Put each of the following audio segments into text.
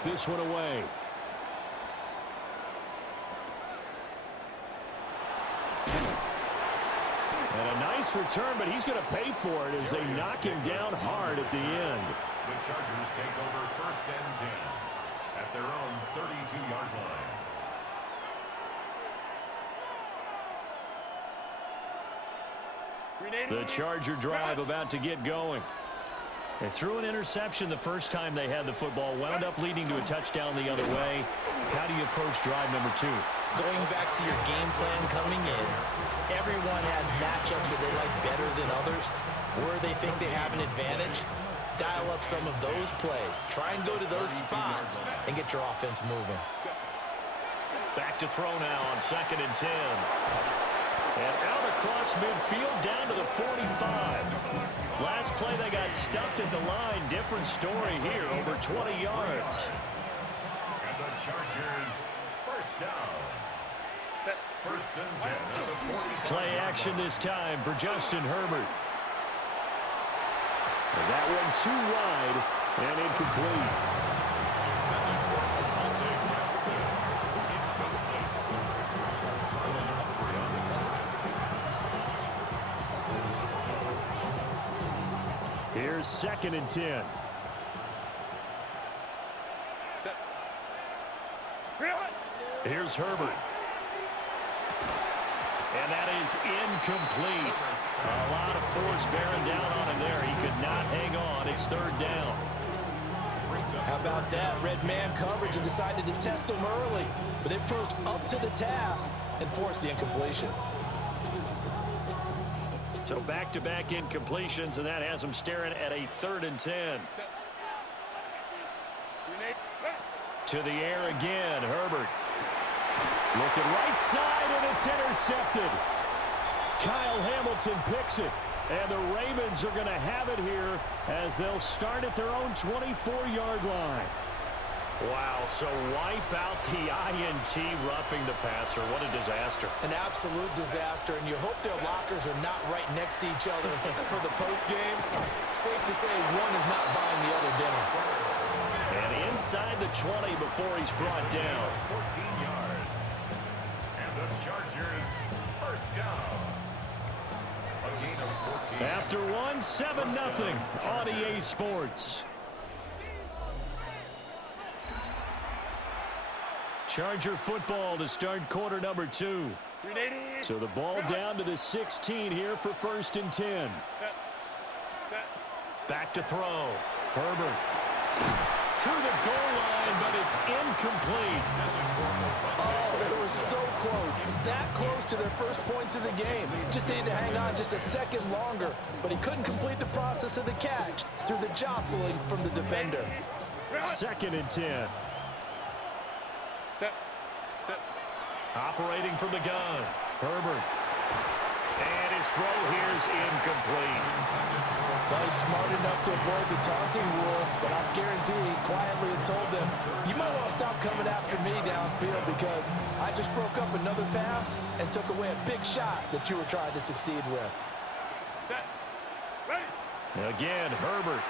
kick this one away. And a nice return, but he's going to pay for it as they knock him down hard at the end. The Chargers take over 1st and 10 at their own 32-yard line. The Charger drive about to get going. They threw an interception the first time they had the football, wound up leading to a touchdown the other way. How do you approach drive number 2? Going back to your game plan coming in, everyone has matchups that they like better than others. Where they think they have an advantage, dial up some of those plays. Try and go to those spots and get your offense moving. Back to throw now on 2nd and 10. And out across midfield down to the 45. Last play they got stuffed at the line. Different story here, over 20 yards. And the Chargers, 1st down. 1st and 10 at the 45. Play action this time for Justin Herbert. And that one too wide and incomplete. Here's 2nd and 10. Here's Herbert. And that is incomplete. A lot of force bearing down on him there. He could not hang on. It's 3rd down. How about that? Red man coverage and decided to test him early. But it proved up to the task and forced the incompletion. So back-to-back incompletions, and that has them staring at a 3rd and 10. To the air again, Herbert. Looking right side, and it's intercepted. Kyle Hamilton picks it, and the Ravens are going to have it here as they'll start at their own 24-yard line. Wow, so wipe out the INT roughing the passer. What a disaster. An absolute disaster, and you hope their lockers are not right next to each other for the postgame. Safe to say one is not buying the other dinner. And inside the 20 before he's brought down. 14 yards. And the Chargers, 1st down. A gain of 14. After one, 7-0 on EA Sports. Charger football to start quarter number 2. So the ball down to the 16 here for 1st and 10. Back to throw. Herbert to the goal line, but it's incomplete. Oh, they were so close. That close to their first points of the game. Just needed to hang on just a second longer, but he couldn't complete the process of the catch through the jostling from the defender. 2nd and 10. Operating from the gun, Herbert. And his throw here's incomplete. Well, he's smart enough to avoid the taunting rule, but I guarantee he quietly has told them, you might want to stop coming after me downfield because I just broke up another pass and took away a big shot that you were trying to succeed with. Again, Herbert.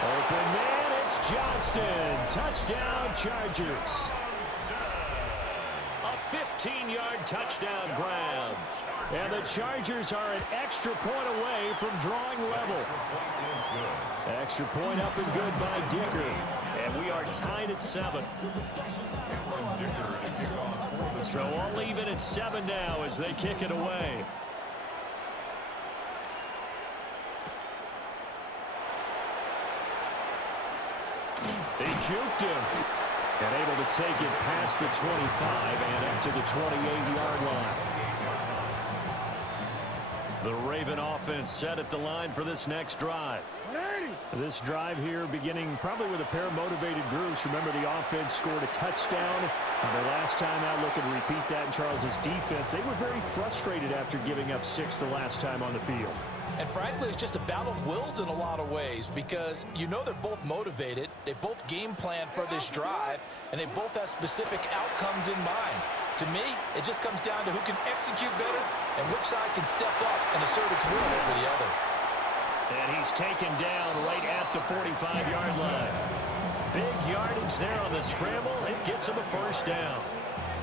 Open man, it's Johnston. Touchdown, Chargers. A 15-yard touchdown grab. And the Chargers are an extra point away from drawing level. Extra point up and good by Dicker. And we are tied at 7. So all even at 7 now as they kick it away. They juked him. And able to take it past the 25 and up to the 28-yard line. The Raven offense set at the line for this next drive. This drive here beginning probably with a pair of motivated groups. Remember, the offense scored a touchdown. Their last time out, looking to repeat that in Charles's defense. They were very frustrated after giving up 6 the last time on the field. And frankly, it's just a battle of wills in a lot of ways because you know they're both motivated, they both game plan for this drive, and they both have specific outcomes in mind. To me, it just comes down to who can execute better and which side can step up and assert its will over the other. And he's taken down right at the 45-yard line. Big yardage there on the scramble. It gets him a first down.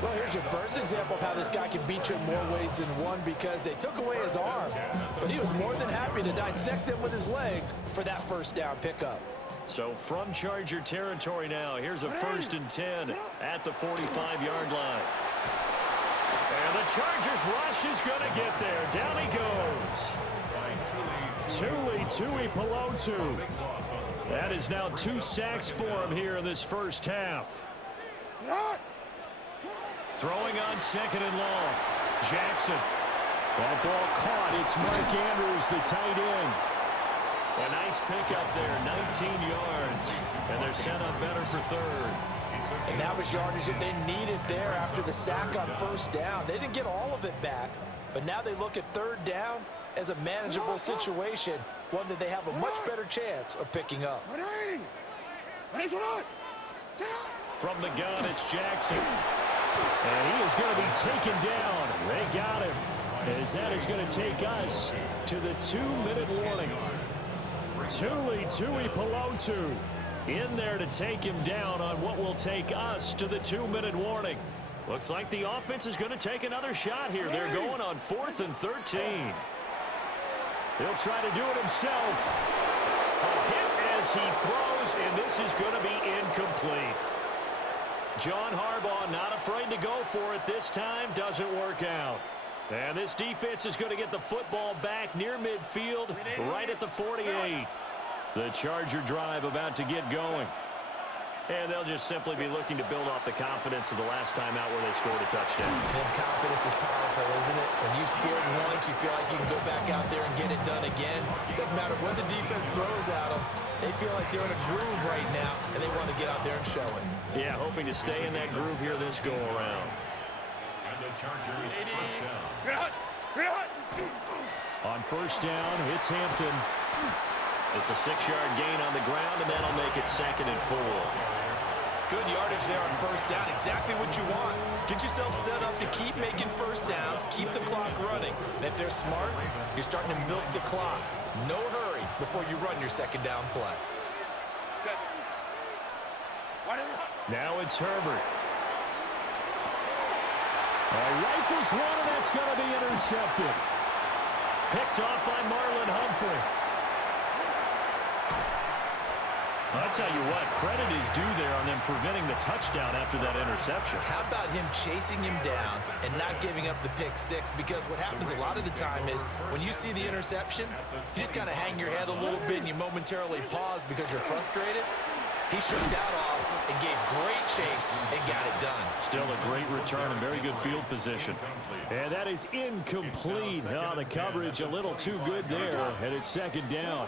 Well, here's your first example of how this guy can beat you in more ways than one, because they took away his arm, but he was more than happy to dissect them with his legs for that first down pickup. So from Charger territory now, here's a 1st and 10 at the 45-yard line. And the Chargers rush is going to get there. Down he goes. Tuli Pelotu. That is now 2 sacks for him here in this first half. Throwing on 2nd and long. Jackson. That ball caught. It's Mark Andrews, the tight end. A nice pickup there, 19 yards. And they're set up better for 3rd. And that was yardage that they needed there after the sack on 1st down. They didn't get all of it back, but now they look at 3rd down as a manageable situation, one that they have a much better chance of picking up. From the gun, it's Jackson. And he is going to be taken down. They got him. As that is going to take us to the 2-minute warning. Tuli Pelotu in there to take him down on what will take us to the 2-minute warning. Looks like the offense is going to take another shot here. They're going on 4th and 13. He'll try to do it himself. A hit as he throws, and this is going to be incomplete. John Harbaugh not afraid to go for it this time. Doesn't work out. And this defense is going to get the football back near midfield, right at the 48. The Charger drive about to get going. And they'll just simply be looking to build off the confidence of the last time out where they scored a touchdown. And confidence is powerful, isn't it? When you've scored once, you feel like you can go back out there and get it done again. Doesn't matter what the defense throws at them. They feel like they're in a groove right now, and they want to get out there and show it. Yeah, hoping to stay in that groove here this go-around. And the Chargers first down. On 1st down, it's Hampton. It's a 6-yard gain on the ground, and that'll make it 2nd and 4. Good yardage there on 1st down. Exactly what you want. Get yourself set up to keep making 1st downs, keep the clock running. And if they're smart, you're starting to milk the clock. No hurry before you run your 2nd down play. Now it's Herbert. Rifles one, and that's going to be intercepted. Picked off by Marlon Humphrey. I'll tell you what, credit is due there on them preventing the touchdown after that interception. How about him chasing him down and not giving up the pick 6? Because what happens a lot of the time is when you see the interception, you just kind of hang your head a little bit and you momentarily pause because you're frustrated. He shook that off and gave great chase and got it done. Still a great return and very good field position. And that is incomplete. Oh, the coverage a little too good there, and it's 2nd down.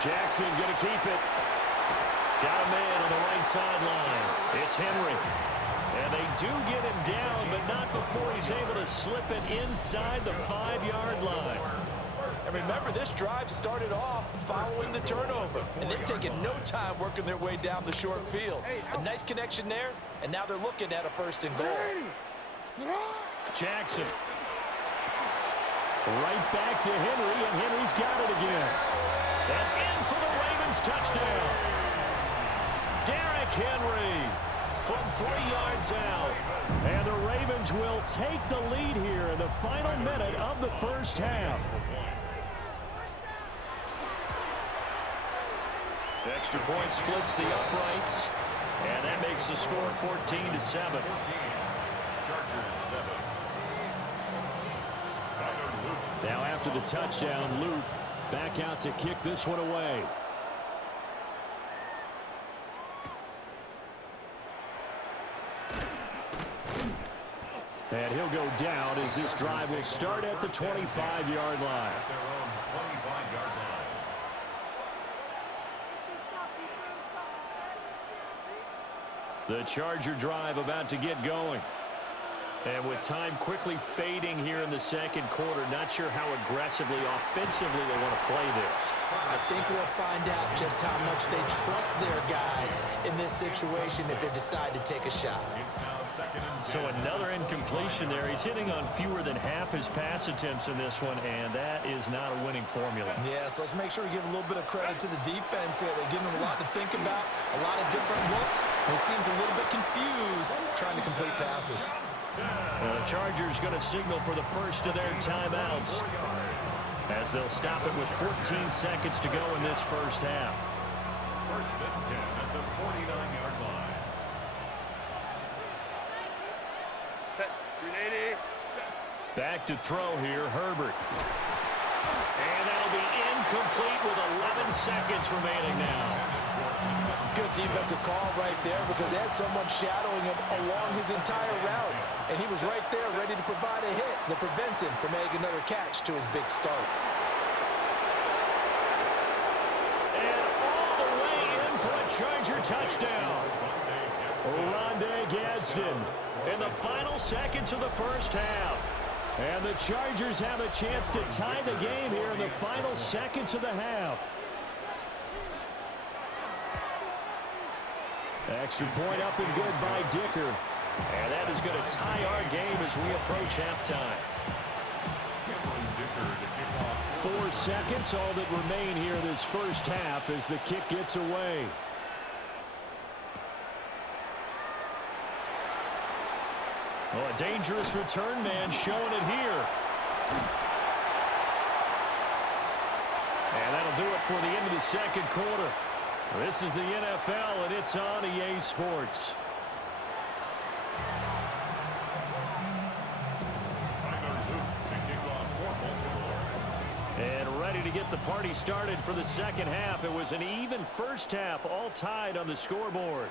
Jackson going to keep it. Got a man on the right sideline. It's Henry. And they do get him down, but not before he's able to slip it inside the 5-yard line. And remember, this drive started off following the turnover, and they've taken no time working their way down the short field. A nice connection there, and now they're looking at a 1st and goal. Jackson. Right back to Henry, and Henry's got it again. And in for the Ravens touchdown. Derrick Henry from 3 yards out. And the Ravens will take the lead here in the final minute of the first half. Extra point splits the uprights. And that makes the score 14-7. Chargers 7. Now after the touchdown, Luke back out to kick this one away. And he'll go down as this drive will start at the 25-yard line. At their own 25-yard line. The Charger drive about to get going. And with time quickly fading here in the 2nd quarter, not sure how aggressively, offensively they want to play this. I think we'll find out just how much they trust their guys in this situation if they decide to take a shot. It's now 2nd and 10. So another incompletion there. He's hitting on fewer than half his pass attempts in this one, and that is not a winning formula. Yeah, so let's make sure we give a little bit of credit to the defense here. They're giving them a lot to think about. He seems a little bit confused trying to complete passes. The Chargers going to signal for the first of their timeouts as they'll stop it with 14 seconds to go in this first half. First and 10 at the 49-yard line. Back to throw here, Herbert. And that'll be incomplete with 11 seconds remaining now. Good defensive call right there because they had someone shadowing him along his entire route. And he was right there ready to provide a hit to prevent him from making another catch to his big start. And all the way in for a Charger touchdown. Rondé Gadsden in the final seconds of the first half. And the Chargers have a chance to tie the game here in the final seconds of the half. Extra point up and good by Dicker. And that is going to tie our game as we approach halftime. 4 seconds, all that remain here this first half as the kick gets away. Oh, a dangerous return man showing it here. And that'll do it for the end of the second quarter. This is the NFL, and it's on EA Sports. And ready to get the party started for the second half. It was an even first half, all tied on the scoreboard.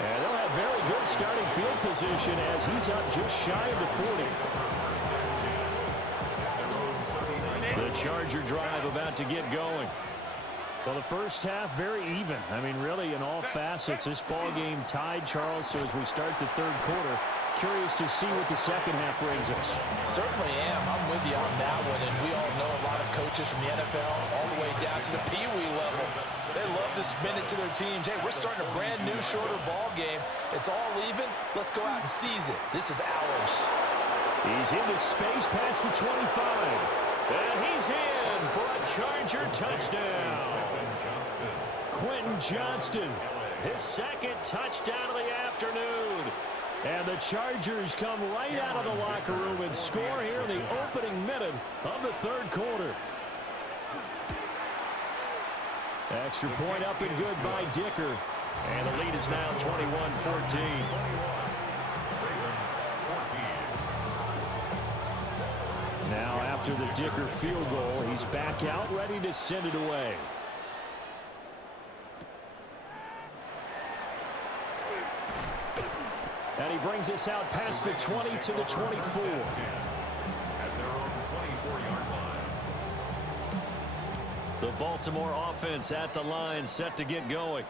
And they'll have very good starting field position as he's up just shy of the 40. The Charger drive about to get going. Well, the first half, very even. I mean, really, in all facets, this ball game tied, Charles. So as we start the third quarter, curious to see what the second half brings us. Certainly am. I'm with you on that one. And we all know a lot of coaches from the NFL all the way down to the Pee-wee level. They love to spin it to their teams. Hey, we're starting a brand new, shorter ball game. It's all even. Let's go out and seize it. This is ours. He's into space past the 25. And he's in for a Charger touchdown. Quentin Johnston, his second touchdown of the afternoon. And the Chargers come right out of the locker room and score here in the opening minute of the third quarter. Extra point up and good by Dicker. And the lead is now 21-14. Now after the Dicker field goal, he's back out ready to send it away. And he brings us out past the 20 to the 24. At their own 24-yard line. The Baltimore offense at the line, set to get going.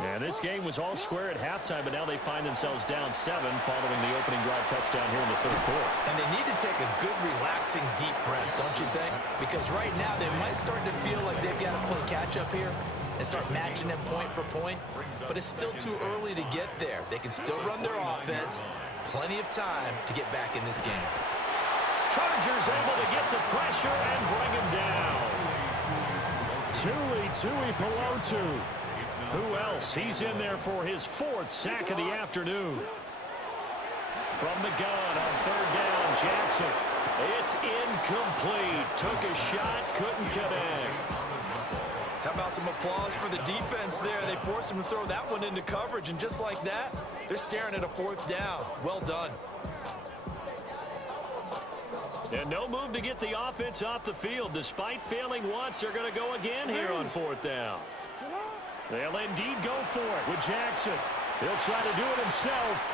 And this game was all square at halftime, but now they find themselves down 7 following the opening drive touchdown here in the third quarter. And they need to take a good, relaxing, deep breath, don't you think? Because right now they might start to feel like they've got to play catch-up here and start matching them point for point. But it's still too early to get there. They can still run their offense. Plenty of time to get back in this game. Chargers able to get the pressure and bring him down. Tui Pelotu. Who else? He's in there for his 4th sack of the afternoon. From the gun on third down, Jackson. It's incomplete. Took a shot, couldn't connect. How about some applause for the defense there? They forced him to throw that one into coverage, and just like that, they're staring at a 4th down. Well done. And no move to get the offense off the field. Despite failing once, they're going to go again here on 4th down. They'll indeed go for it with Jackson. He'll try to do it himself.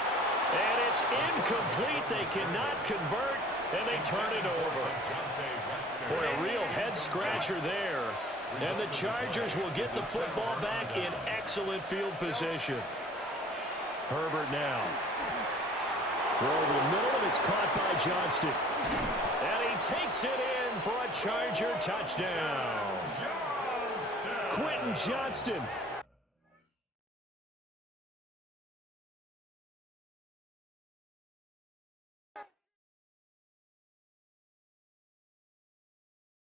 And it's incomplete. They cannot convert, and they turn it over. Boy, a real head-scratcher there. And the Chargers will get the football back in excellent field position. Herbert now. Throw over the middle, and it's caught by Johnston. And he takes it in for a Charger touchdown. Quentin Johnston